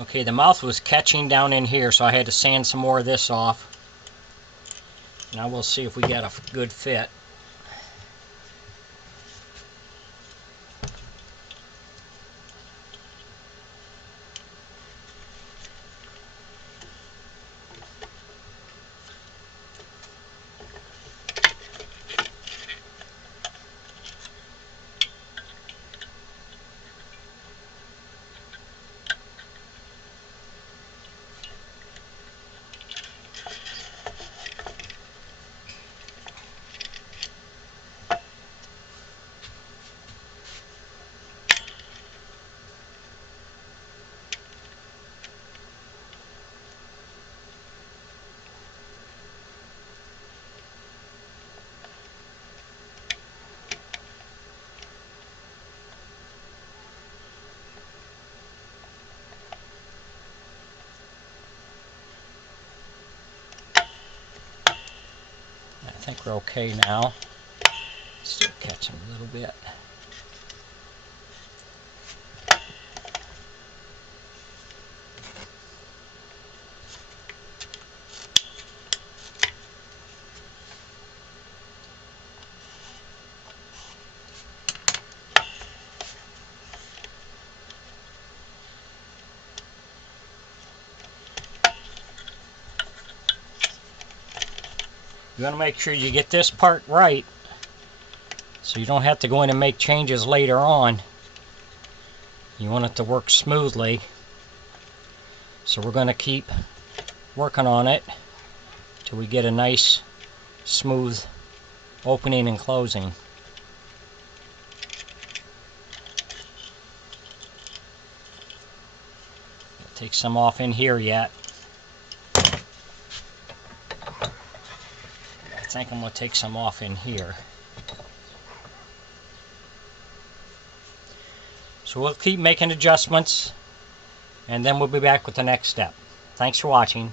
Okay, the mouth was catching down in here, so I had to sand some more of this off. Now we'll see if we get a good fit. I think we're okay now. Still catching a little bit. You want to make sure you get this part right so you don't have to go in and make changes later on. You want it to work smoothly. So we're going to keep working on it till we get a nice smooth opening and closing. Take some off in here yet. I think I'm going to take some off in here. So we'll keep making adjustments, and then we'll be back with the next step. Thanks for watching.